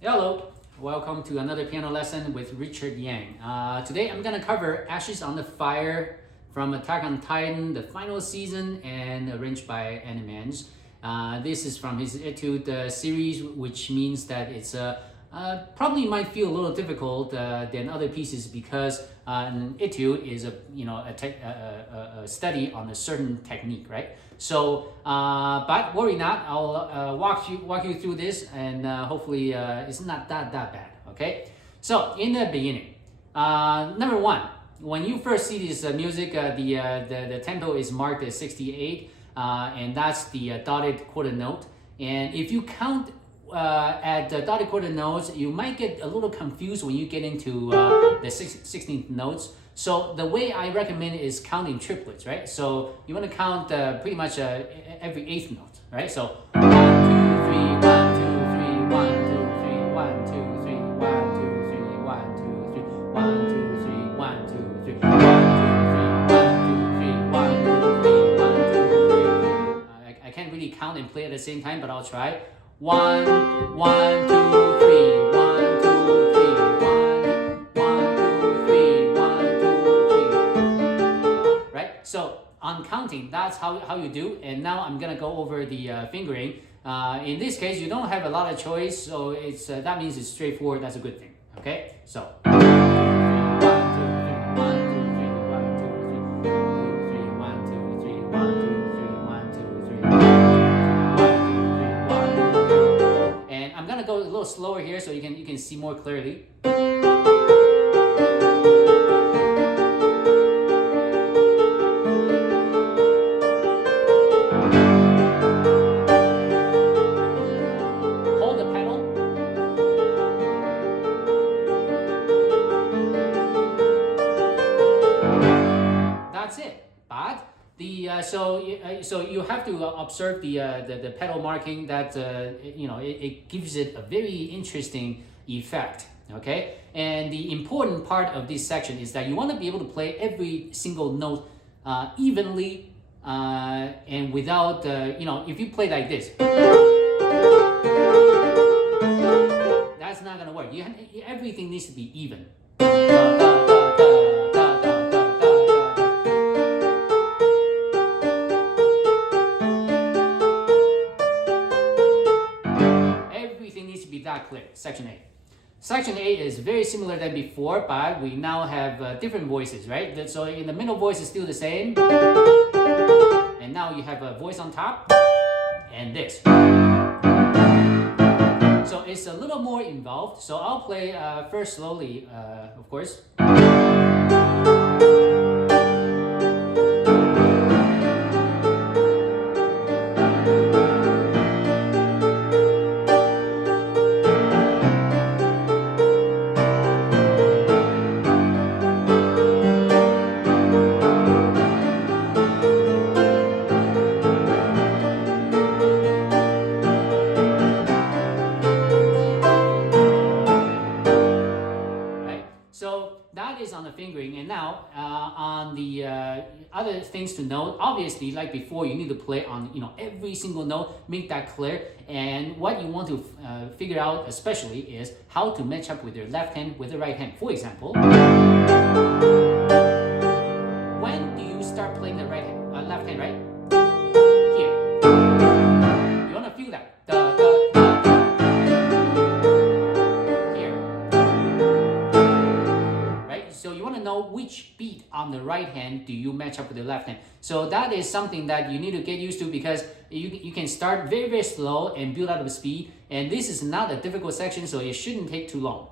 Hello, welcome to another piano lesson with Richard Yang. Today I'm gonna cover Ashes on the Fire from Attack on Titan, the final season, and arranged by Animenz. This is from his Etude series, which means that it's probably might feel a little difficult than other pieces because an etude is a study on a certain technique, right? So, but worry not, I'll walk you through this, and hopefully it's not that bad. Okay. So in the beginning, number one, when you first see this music, the tempo is marked as 68, and that's the dotted quarter note. And if you count at the dotted quarter notes, you might get a little confused when you get into the 16th notes. So the way I recommend is counting triplets, right? So you want to count pretty much every eighth note, right? So 1, 2, 3, 1, 2, 3, 1, 2, 3, 1, 2, 3, 1, 2, 3, 1, 2, 3, 1, 2, 3, 1, 2, 3, 1, 2, 3, 1, 2, 3, 1, 2, 3. I can't really count and play at the same time, but I'll try. 1, 1, 2, 3, 1, 2, 3, 1, 2, 3, 1, 2, 3. Right? So on counting, that's how you do. And now I'm gonna go over the fingering. In this case, you don't have a lot of choice, so it's that means it's straightforward. That's a good thing. Okay? So 1, 2, 3, 1, 2, 3, 1, 2, 3, 1, 2, 3, 1, 2, 3, 1, 2, 3, 1, 2, 3. I'm gonna go a little slower here so you can see more clearly. Hold the pedal. That's it. But the so you have to observe the pedal marking that it gives it a very interesting effect. Okay, and the important part of this section is that you want to be able to play every single note evenly and without if you play like this, that's not gonna work. Everything needs to be even. That clear. Section A. Section A is very similar than before, but we now have different voices, right? So in the middle voice is still the same, and now you have a voice on top, and this. So it's a little more involved. So I'll play first slowly, of course. So that is on the fingering, and now on the other things to note. Obviously, like before, you need to play on every single note, make that clear. And what you want to figure out, especially, is how to match up with your left hand with the right hand. For example, when do you start playing the left hand, right? Here. You want to feel that. So you want to know which beat on the right hand do you match up with the left hand. So that is something that you need to get used to, because you can start very, very slow and build out of speed. And this is not a difficult section, so it shouldn't take too long.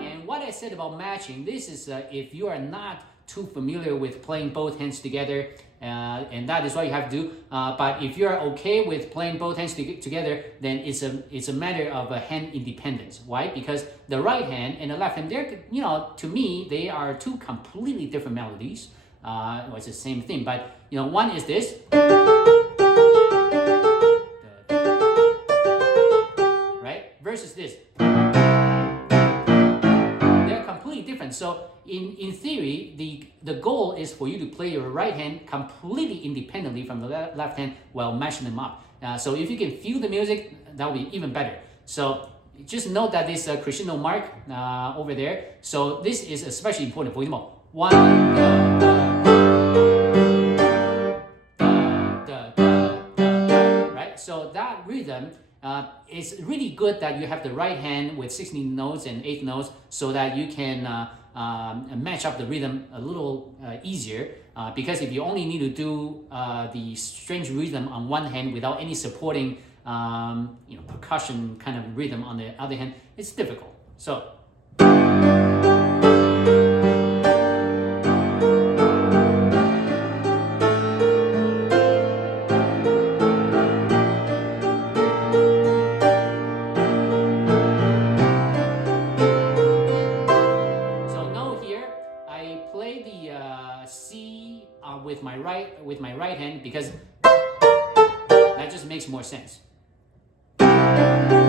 And what I said about matching, this is if you are not too familiar with playing both hands together, and that is what you have to do. But if you're okay with playing both hands together, then it's a matter of hand independence. Why? Because the right hand and the left hand, they're to me they are two completely different melodies. Well, it's the same thing, but one is this, right, versus this. They're completely different. So in theory, the goal is for you to play your right hand completely independently from the left hand while mashing them up. So if you can feel the music, that will be even better. So just note that this crescendo mark over there. So this is especially important. For example, 1, right? So that rhythm it's really good that you have the right hand with 16th notes and 8th notes so that you can match up the rhythm a little easier. Because if you only need to do the strange rhythm on one hand without any supporting percussion kind of rhythm on the other hand, it's difficult. So C with my right hand because that just makes more sense. And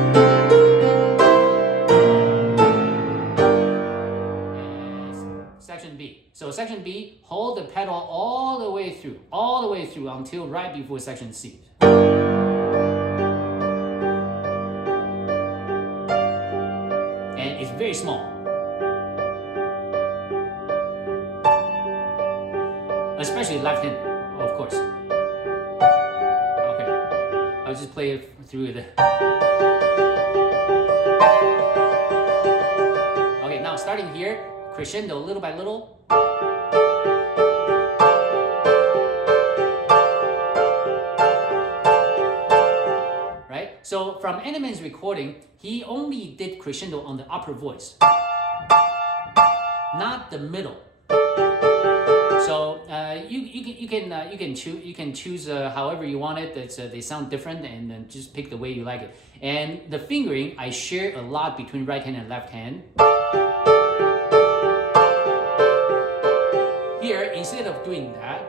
section B. So section B, hold the pedal all the way through until right before section C. And it's very small. Especially left-handed, of course. Okay, I'll just play it through the. Okay, now starting here, crescendo little by little. Right? So from Animenz recording, he only did crescendo on the upper voice, not the middle. So you can choose however you want it. They sound different, and just pick the way you like it. And the fingering I share a lot between right hand and left hand. Here, instead of doing that,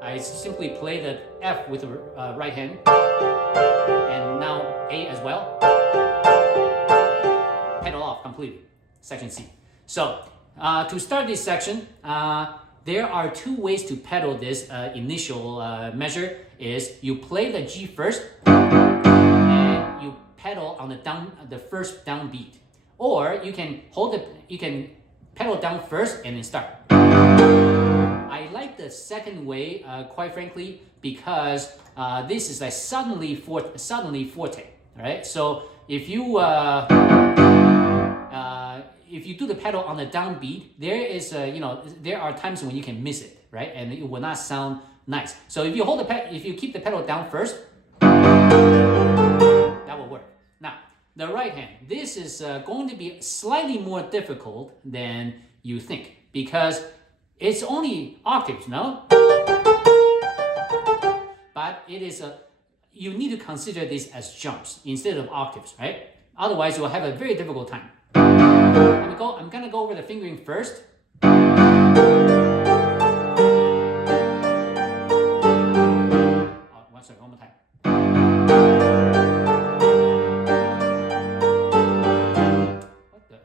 I simply play the F with the right hand, and now A as well. Pedal off completely. Section C. So to start this section. There are two ways to pedal this initial measure. Is you play the G first and you pedal on the first downbeat, or you can pedal down first and then start. I like the second way, quite frankly, because this is like suddenly forte, right? So if you do the pedal on the downbeat, there are times when you can miss it, right? And it will not sound nice. So if you keep the pedal down first, that will work. Now, the right hand. This is going to be slightly more difficult than you think because it's only octaves, no? But it is you need to consider this as jumps instead of octaves, right? Otherwise, you will have a very difficult time. I'm gonna go over the fingering first. One more time. What the?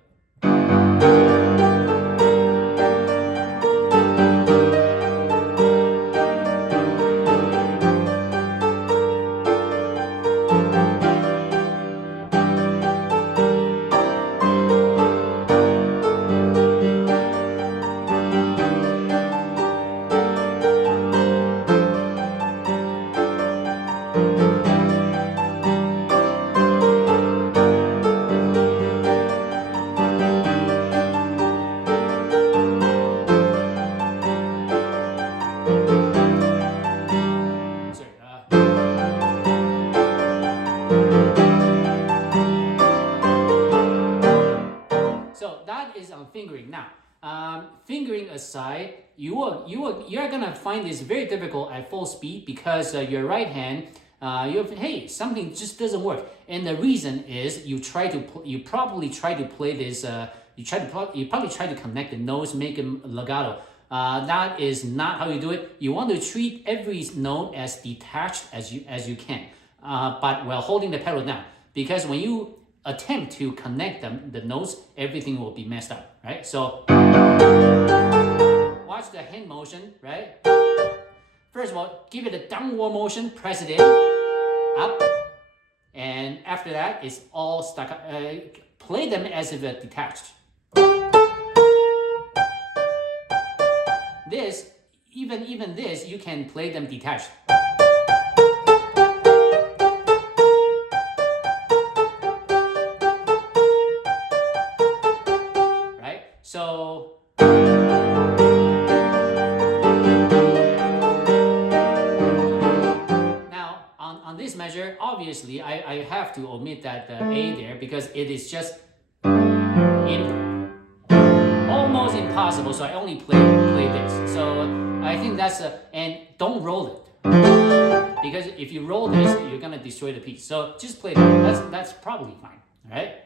So that is on fingering. Now, fingering aside, you are gonna find this very difficult at full speed because your right hand, something just doesn't work, and the reason is you probably try to play this. You probably try to connect the notes, make them legato. That is not how you do it. You want to treat every note as detached as you can, but while holding the pedal down. Because when you attempt to connect them, the notes, everything will be messed up, right? So watch the hand motion, right? First of all, give it a downward motion, press it in, up, and after that, it's all stuck up. Play them as if they're detached. This, even this, you can play them detached. Right? So now on this measure, obviously I have to omit that A there because it is just almost impossible. So I only play this. So I think that's and don't roll it because if you roll this, you're gonna destroy the piece. So just play that. That's probably fine. All right.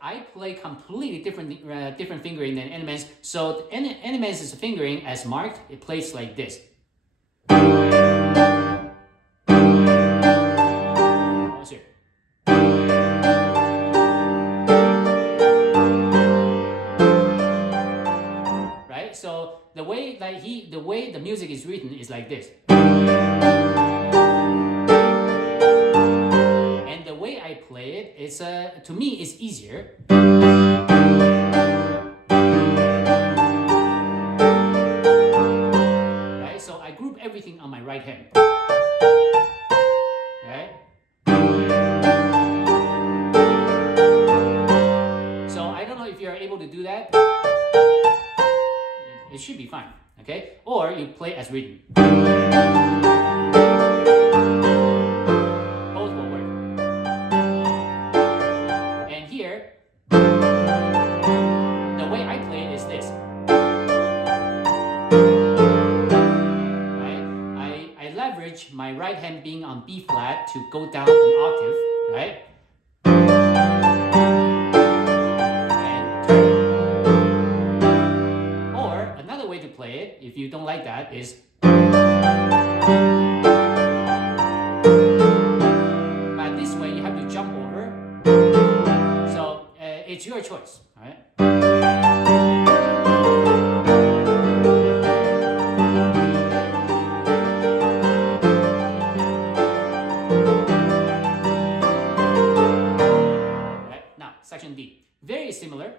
I play completely different fingering than Animenz. So Animenz's fingering, as marked, it plays like this. Right. So the way the music is written is like this. And the way I play it is to me it's easier. Right? So I group everything on my right hand. Right? So I don't know if you're able to do that. It should be fine. Okay? Or you play as written. Both will work. And here, the way I play it is this. Right? I leverage my right hand being on B flat to go down an octave, right? And turn. Or another way to play it, if you don't like that, is but this way you have to jump over. So it's your choice, all right? Now, section D. Very similar.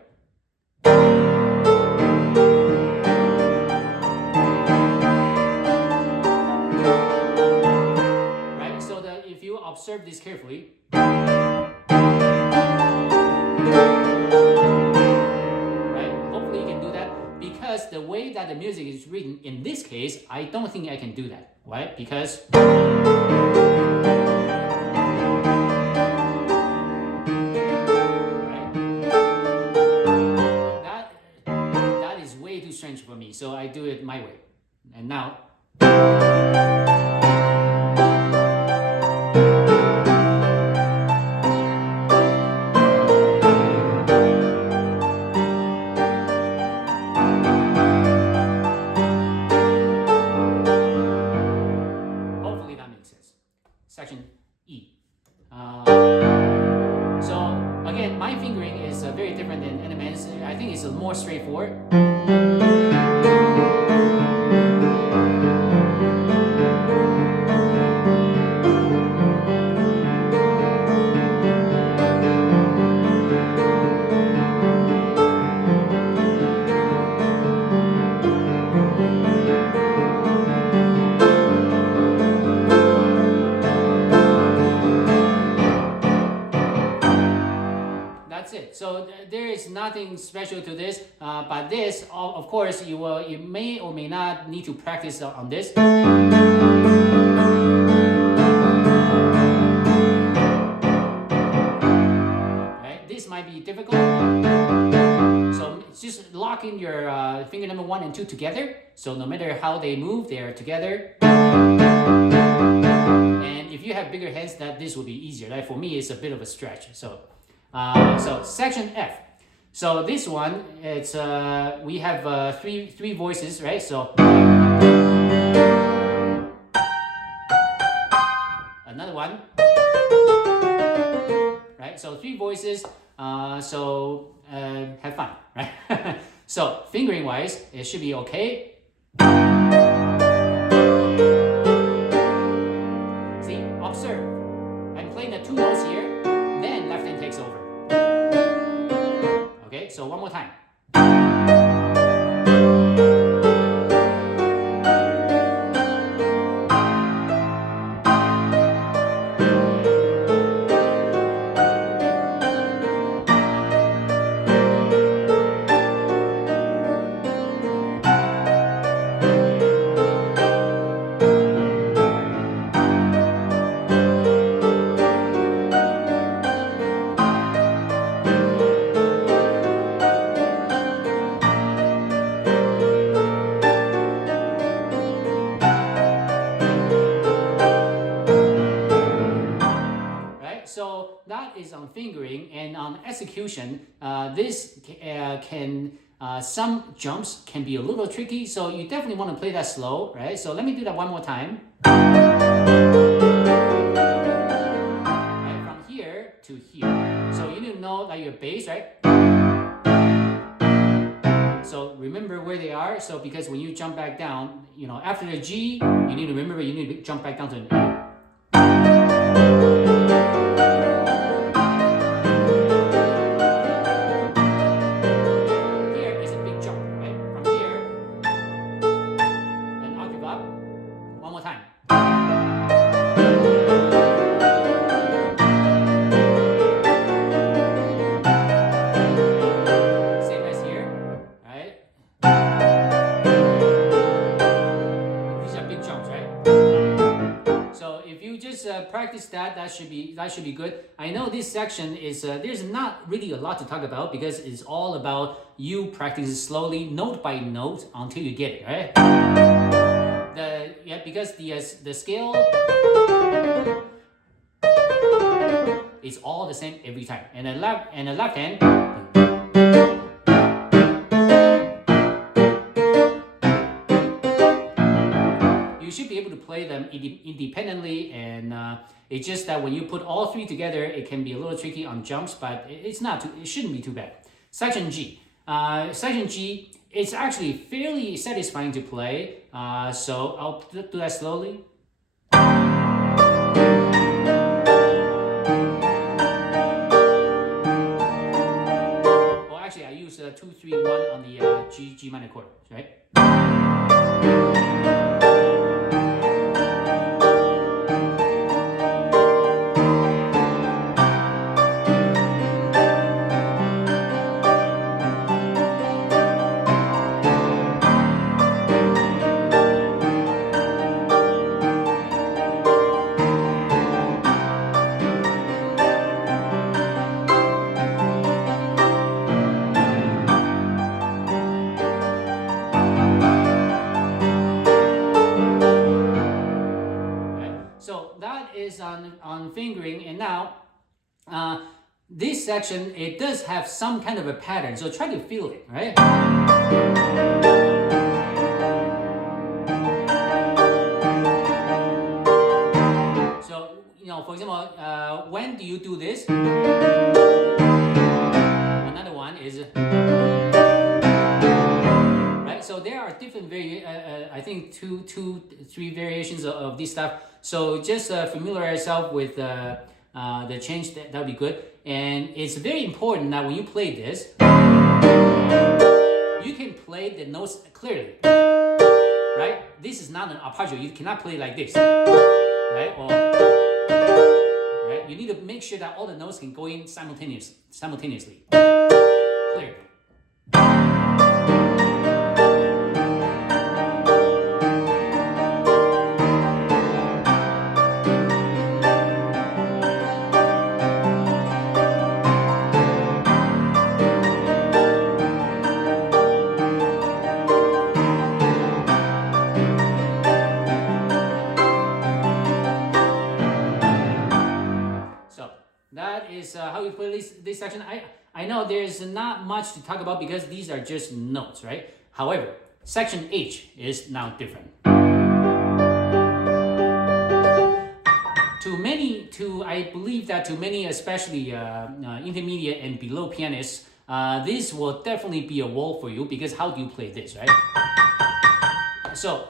Right? So if you observe this carefully, right? Hopefully you can do that because the way that the music is written in this case, I don't think I can do that, right? Because that is way too strange for me, so I do it my way. And now hopefully that makes sense. Section E. So again, my fingering is very different than Animenz. I think it's more straightforward. That's it. So there is nothing special to this, but this, of course, you may or may not need to practice on this. Right? This might be difficult. So just lock in your finger number 1 and 2 together. So no matter how they move, they are together. And if you have bigger hands, this will be easier. Like for me, it's a bit of a stretch. So section F. So this one, it's we have three voices, right? So another one, right? So three voices. So have fun, right? So fingering wise, it should be okay. See, observe. I'm playing the two notes here, then left hand takes over. Okay, so one more time. So that is on fingering, and on execution, this can some jumps can be a little tricky. So you definitely want to play that slow, right? So let me do that one more time. Right, from here to here. So you need to know that your bass, right? So remember where they are. So because when you jump back down, you know, after the G, you need to remember you need to jump back down to an A. One more time. Same as here, right? These are big jumps, right? So if you just practice that, that should be good. I know this section is there's not really a lot to talk about because it's all about you practicing slowly, note by note, until you get it, right? Because the scale is all the same every time, and the left hand, you should be able to play them independently, and it's just that when you put all three together, it can be a little tricky on jumps, but it shouldn't be too bad. Section G. Section G, it's actually fairly satisfying to play, so I'll do that slowly. Well, actually, I use 2, 3, 1 on the G minor chord, right? So that is on fingering, and now this section, it does have some kind of a pattern, so try to feel it, right? So, you know, for example, when do you do this? Another one is right. So there are different I think 2, 3 variations of this stuff. So just familiarize yourself with the change. That would be good. And it's very important that when you play this, you can play the notes clearly, right? This is not an arpeggio. You cannot play like this, right? Or right? You need to make sure that all the notes can go in simultaneously, clearly. That is how you play this section. I know there's not much to talk about because these are just notes, right? However, section H is now different. I believe that to many, especially intermediate and below pianists, this will definitely be a wall for you because how do you play this, right? So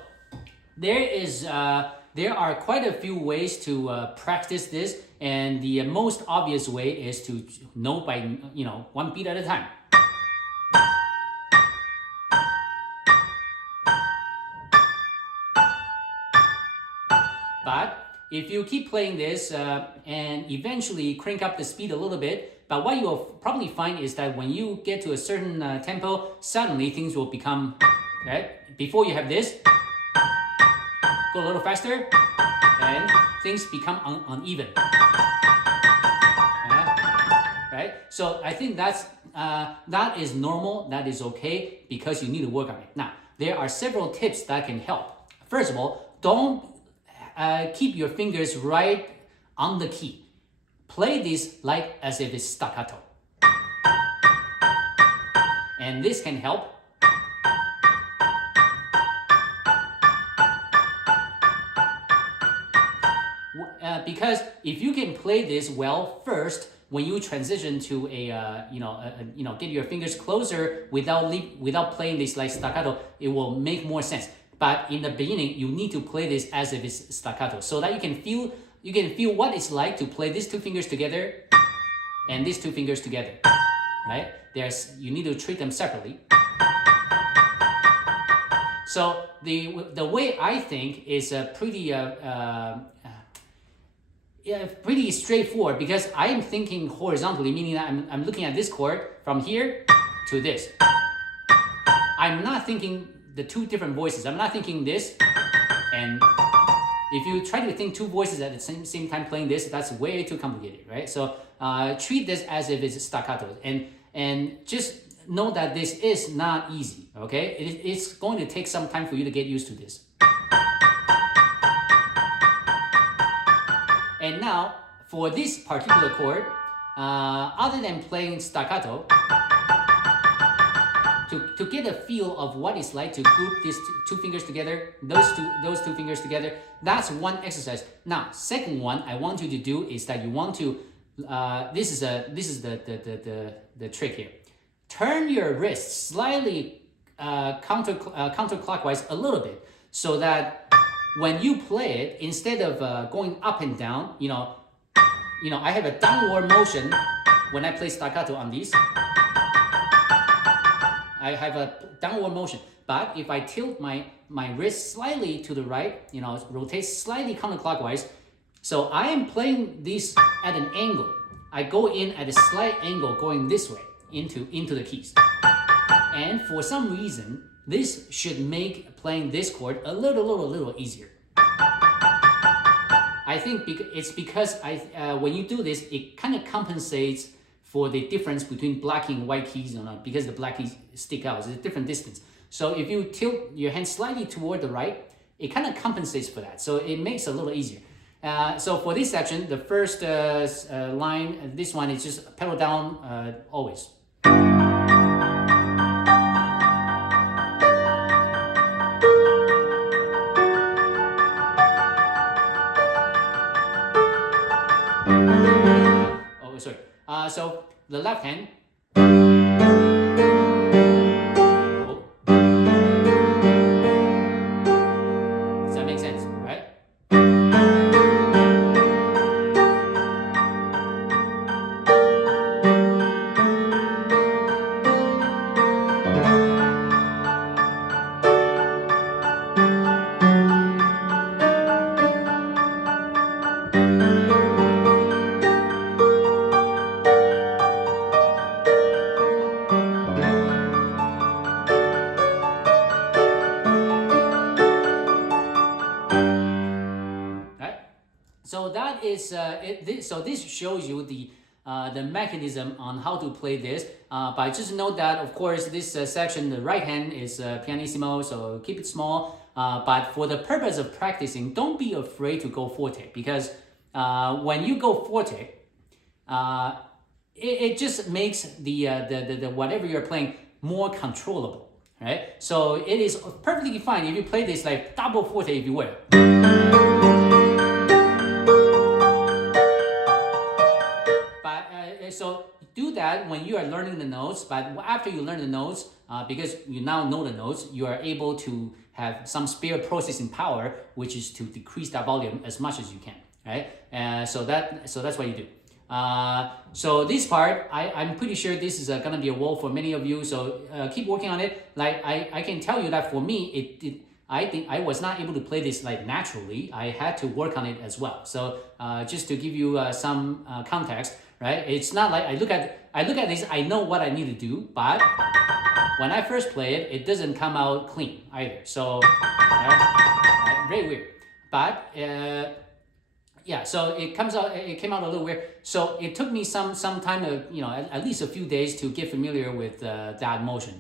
there are quite a few ways to practice this, and the most obvious way is to note by one beat at a time. But if you keep playing this and eventually crank up the speed a little bit, but what you'll probably find is that when you get to a certain tempo, suddenly things will become, right? Before you have this, go a little faster, and things become uneven. Right? So I think that is normal, that is okay, because you need to work on it. Now, there are several tips that can help. First of all, don't keep your fingers right on the key. Play this like as if it's staccato. And this can help. Because if you can play this well first, when you transition to get your fingers closer without playing this like staccato, it will make more sense. But in the beginning, you need to play this as if it's staccato, so that you can feel what it's like to play these two fingers together and these two fingers together, right? You need to treat them separately. So the way I think is pretty straightforward, because I am thinking horizontally, meaning that I'm looking at this chord from here to this. I'm not thinking the two different voices. I'm not thinking this, and if you try to think two voices at the same time playing this, that's way too complicated, right? So treat this as if it's staccato, and just know that this is not easy, okay? It's going to take some time for you to get used to this. And now, for this particular chord, other than playing staccato, to get a feel of what it's like to group these two fingers together, those two fingers together, that's one exercise. Now, second one I want you to do is that you want to, this is the trick here. Turn your wrist slightly counterclockwise a little bit, so that when you play it, instead of going up and down, I have a downward motion when I play staccato on these. I have a downward motion, but if I tilt my wrist slightly to the right, rotate slightly counterclockwise, so I am playing this at an angle. I go in at a slight angle going this way into the keys. And for some reason, this should make playing this chord a little easier. I think it's because when you do this, it kind of compensates for the difference between black and white keys, because the black keys stick out. It's a different distance. So if you tilt your hand slightly toward the right, it kind of compensates for that. So it makes it a little easier. So for this section, the first line, this one is just pedal down always. Oh, sorry. So the left hand. Oh. Does that make sense, right? So that is so this shows you the mechanism on how to play this. But just note that, of course, this section, the right hand is pianissimo, so keep it small. But for the purpose of practicing, don't be afraid to go forte, because when you go forte, it just makes the whatever you're playing more controllable, right? So it is perfectly fine if you play this like double forte, if you will. But so do that when you are learning the notes. But after you learn the notes, because you now know the notes, you are able to have some spare processing power, which is to decrease that volume as much as you can, right? So that's what you do. So this part, I'm pretty sure this is gonna be a wall for many of you. So keep working on it. Like I can tell you that for me, I think I was not able to play this like naturally. I had to work on it as well. So just to give you some context, right? It's not like I look at this, I know what I need to do, but when I first play it, it doesn't come out clean either. So very weird. But yeah, so it came out a little weird. So it took me some time, at least a few days to get familiar with that motion.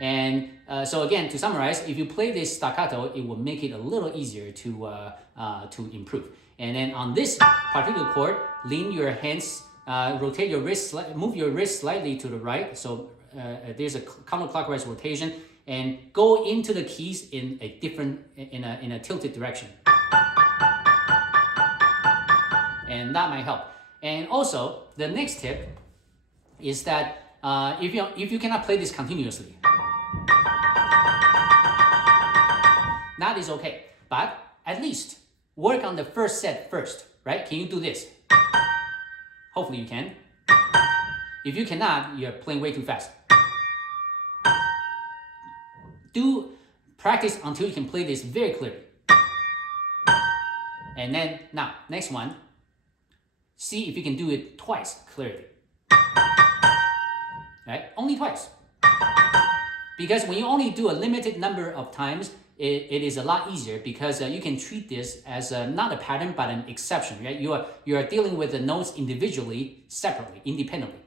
And so again, to summarize, if you play this staccato, it will make it a little easier to improve. And then on this particular chord, lean your hands, rotate your wrist, move your wrist slightly to the right. So there's a counterclockwise rotation, and go into the keys in a tilted direction. And that might help. And also, the next tip is that if you cannot play this continuously, that is okay. But at least work on the first set first, right? Can you do this? Hopefully you can. If you cannot, you're playing way too fast. Do practice until you can play this very clearly. And then, now, next one, see if you can do it twice clearly. Right? Only twice. Because when you only do a limited number of times, it is a lot easier, because you can treat this as not a pattern but an exception. Right? You are dealing with the notes individually, separately, independently.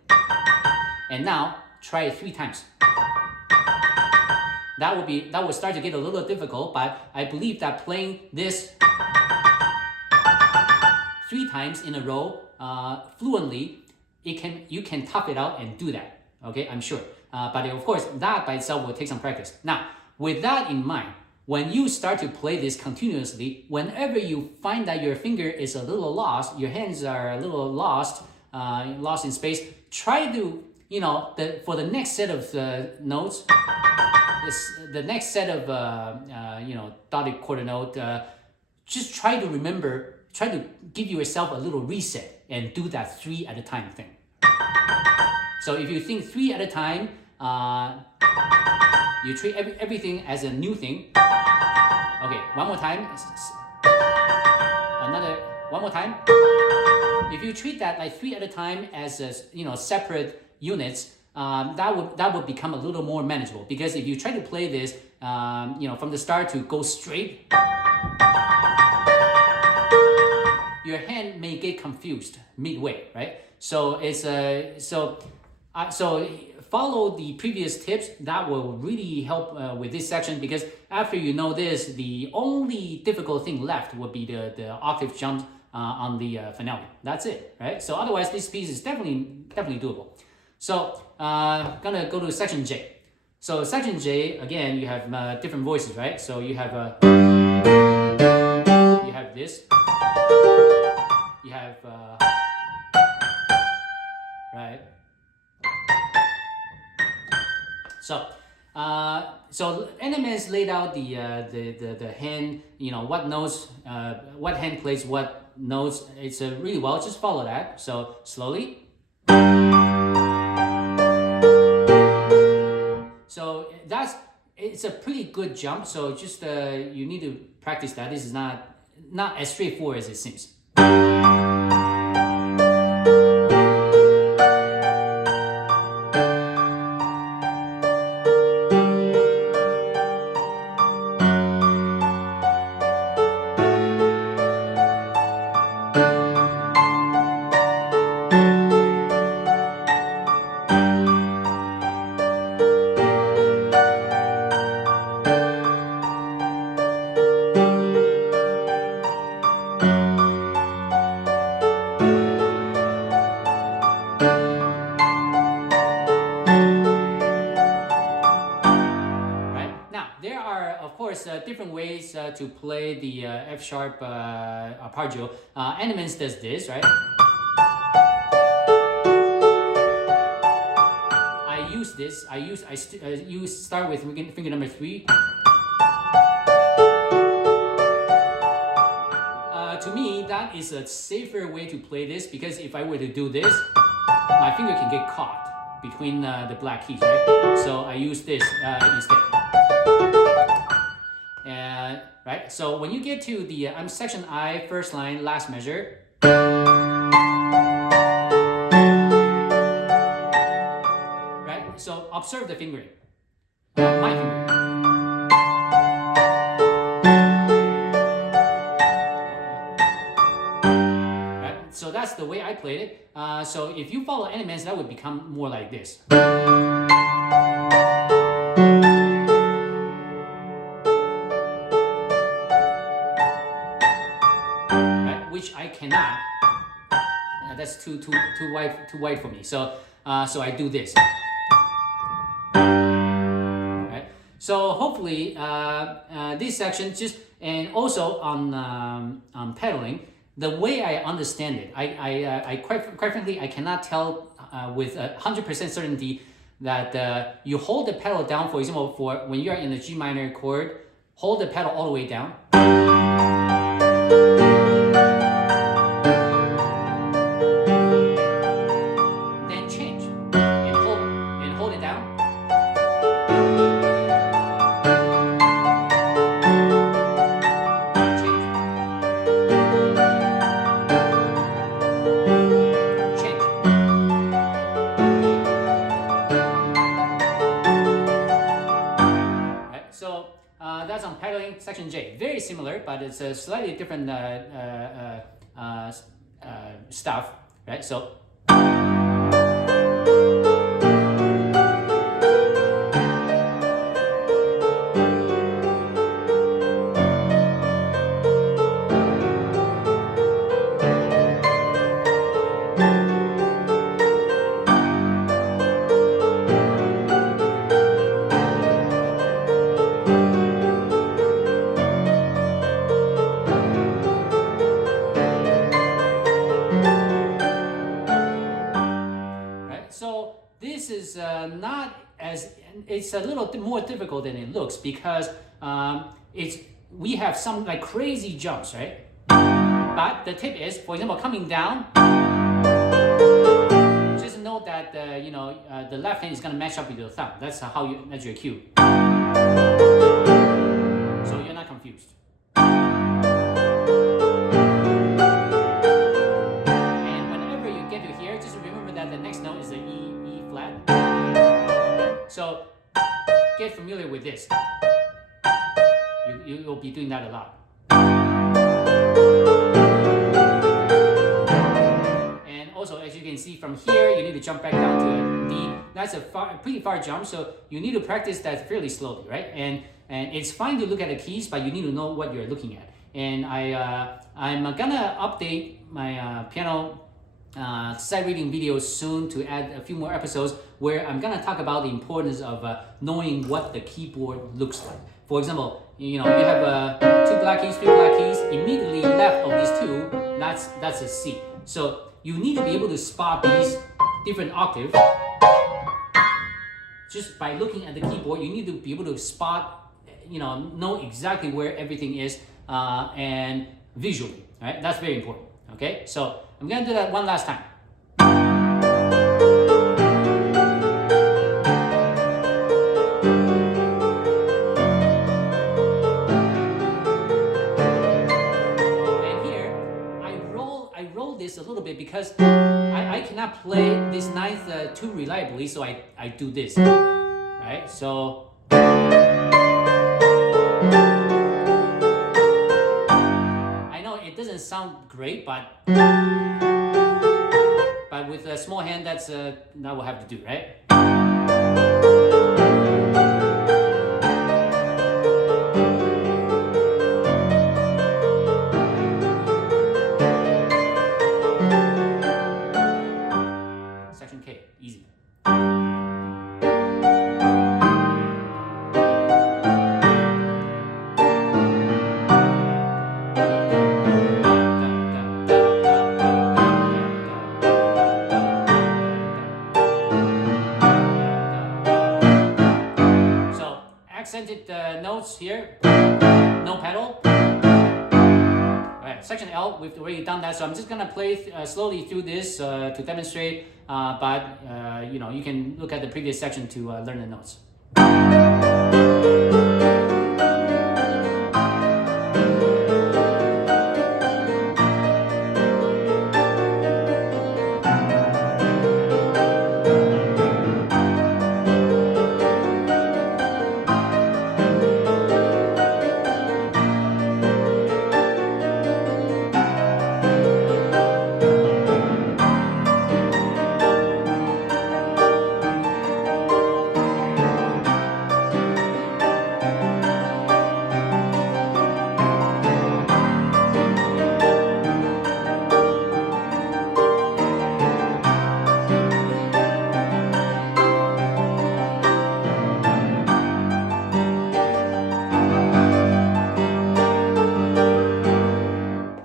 And now try it 3 times. That will start to get a little difficult, but I believe that playing this 3 times in a row fluently, you can tough it out and do that. Okay, I'm sure. But of course, that by itself will take some practice. Now, with that in mind, when you start to play this continuously, whenever you find that your finger is a little lost, your hands are a little lost in space, try to, for the next set of notes, the next set of, dotted quarter note, just try to give yourself a little reset and do that 3 at a time thing. So if you think 3 at a time, you treat everything as a new thing. Okay, one more time. One more time. If you treat that like 3 at a time as separate units, that would become a little more manageable. Because if you try to play this, from the start to go straight, your hand may get confused midway, right? So it's so follow the previous tips. That will really help with this section, because after you know this, the only difficult thing left would be the octave jump on the finale. That's it, right? So otherwise, this piece is definitely doable. So gonna go to section J. So section J, again, you have different voices, right? So you have this. You have right. So Animenz laid out the hand, what notes, what hand plays what notes. It's really well. Just follow that. So slowly. So it's a pretty good jump. So just you need to practice that. This is not as straightforward as it seems. to play the F sharp arpeggio. Animenz does this, right? I use this. You start with finger number 3. To me, that is a safer way to play this, because if I were to do this, my finger can get caught between the black keys, right? So I use this instead. Right. So when you get to the section I, first line, last measure. Right. So observe the fingering. My finger. So that's the way I played it. So if you follow Animenz, that would become more like this. Right? Which I cannot. That's too wide for me. So I do this. Right? So hopefully this section and also on pedaling. The way I understand it, I quite frankly, I cannot tell with 100% certainty that you hold the pedal down. For example, for when you are in the G minor chord, hold the pedal all the way down. Then change and hold it down. So that's on pedaling, section J. Very similar, but it's a slightly different stuff, right? So. So this is not as, it's a little more difficult than it looks, because we have some like crazy jumps, right? But the tip is, for example, coming down, just note that the left hand is going to match up with your thumb. That's that's your cue. So you're not confused. The next note is the E flat. So get familiar with this. You'll be doing that a lot. And also, as you can see from here, you need to jump back down to a D. That's a pretty far jump, so you need to practice that fairly slowly, right? And it's fine to look at the keys, but you need to know what you're looking at. And I'm gonna update my piano sight reading videos soon to add a few more episodes where I'm gonna talk about the importance of knowing what the keyboard looks like. For example, you have 2 black keys, 3 black keys. Immediately left of these 2, that's a C. So you need to be able to spot these different octaves just by looking at the keyboard. You need to be able to spot, know exactly where everything is and visually. Right? That's very important. Okay, so I'm gonna do that one last time. And here, I roll this a little bit because I cannot play this ninth too reliably, so I do this, right? So. It doesn't sound great, but with a small hand, that will have to do, right? Section K, easy. notes here, no pedal. Alright, section L, we've already done that, so I'm just gonna play slowly through this to demonstrate, but you can look at the previous section to learn the notes.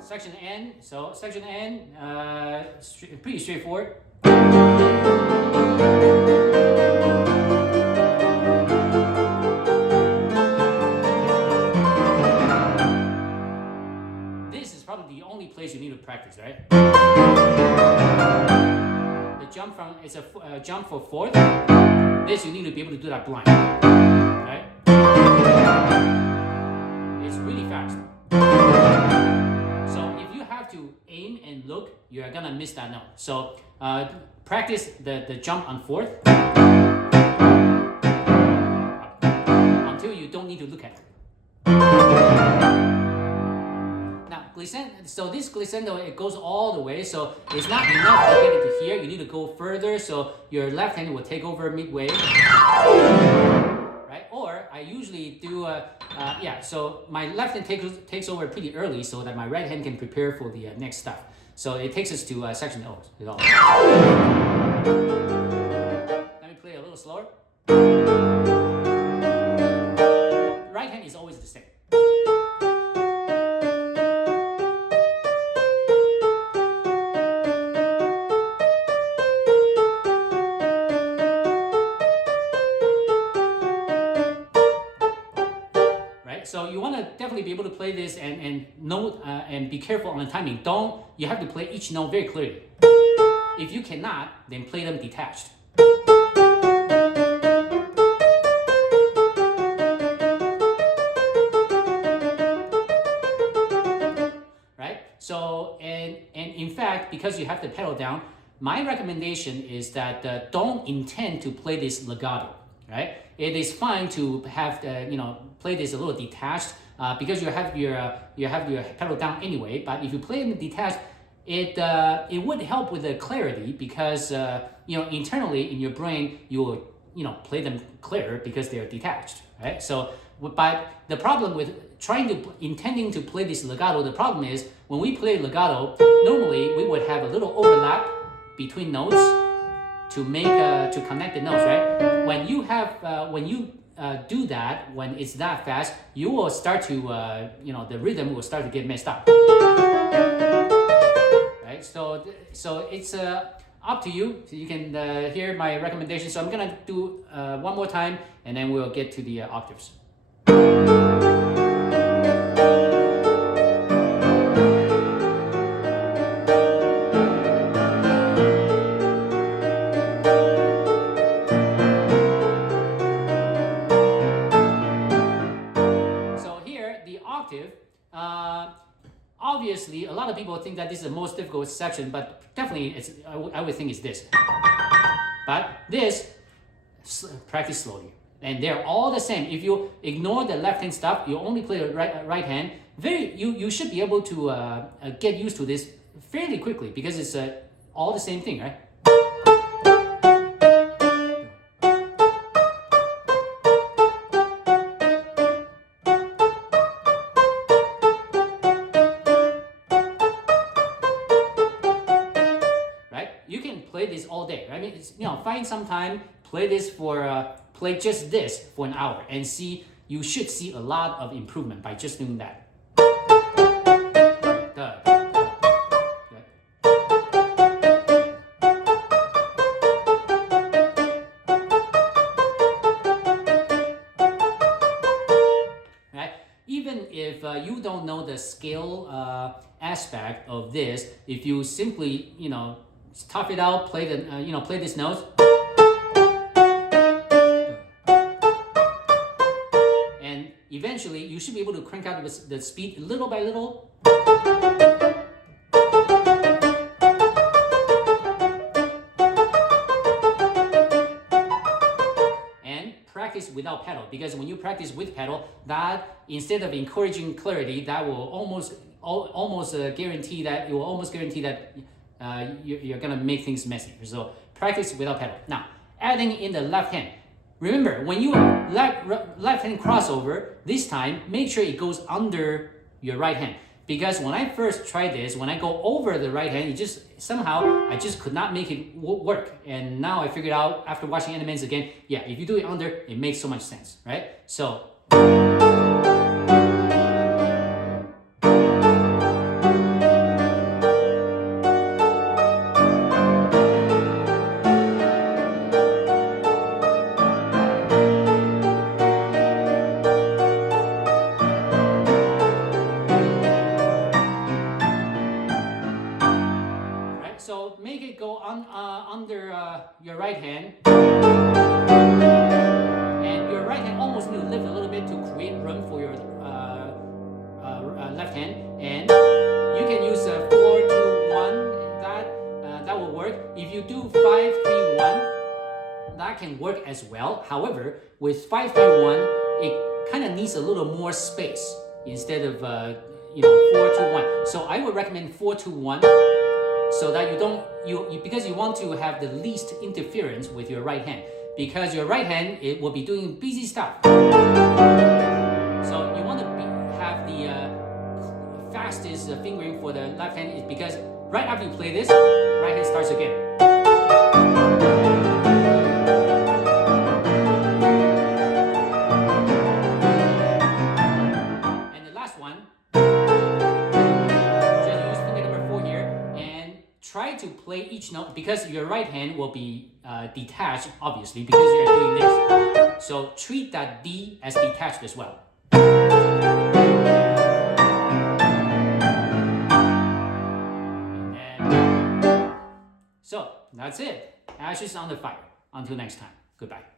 Section N, so section N, pretty straightforward. This is probably the only place you need to practice, right? The jump from, it's a jump for fourth. This you need to be able to do that blind, right? It's really fast. So if you have to aim and look, you're gonna miss that note. So practice the jump on fourth until you don't need to look at it. Now glissando, so this glissando, it goes all the way, so it's not enough to get it to here. You need to go further, so your left hand will take over midway. Right? Or I usually do so my left hand takes over pretty early so that my right hand can prepare for the next stuff. So it takes us to section O. Let me play a little slower. Right hand is always the same. So you want to definitely be able to play this and note and be careful on the timing. You have to play each note very clearly. If you cannot, then play them detached. Right? So, and in fact, because you have the pedal down, my recommendation is that don't intend to play this legato. Right? It is fine to have play this a little detached because you have your pedal down anyway. But if you play them detached, it would help with the clarity because internally in your brain you will play them clear because they are detached. Right? So, but the problem with intending to play this legato, the problem is when we play legato, normally we would have a little overlap between notes to make to connect the notes, right? When you do that, when it's that fast, you will start to the rhythm will start to get messed up, right? So it's up to you. So you can hear my recommendation. So I'm gonna do one more time, and then we'll get to the octaves. Obviously, a lot of people think that this is the most difficult section, but definitely, I would think it's this. But this, practice slowly, and they're all the same. If you ignore the left hand stuff, you only play the right hand. You should be able to get used to this fairly quickly because it's all the same thing, right? You can play this all day. I mean, find some time, play this play just this for an hour, and see. You should see a lot of improvement by just doing that. you don't know the scale aspect of this, if you simply tough it out, play the play this note, and eventually you should be able to crank out the speed little by little. Practice without pedal, because when you practice with pedal, that instead of encouraging clarity, that will almost guarantee that you're gonna make things messy. So practice without pedal. Now, adding in the left hand. Remember, when you left hand crossover, this time make sure it goes under your right hand. Because when I first tried this, when I go over the right hand, I just could not make it work. And now I figured out after watching Animenz again, yeah, if you do it under, it makes so much sense, right? So. So make it go under your right hand, and your right hand almost need to lift a little bit to create room for your left hand, and you can use 4-2-1. That will work. If you do 5-3-1, that can work as well. However, with 5-3-1, it kind of needs a little more space instead of 4-2-1. So I would recommend 4-2-1. So that because you want to have the least interference with your right hand, because your right hand it will be doing busy stuff. So you want to have the fastest fingering for the left hand, is because right after you play this, right hand starts again. And the last one. Try to play each note, because your right hand will be detached, obviously, because you're doing this. So treat that D as detached as well. And so that's it. Ashes on the fire. Until next time. Goodbye.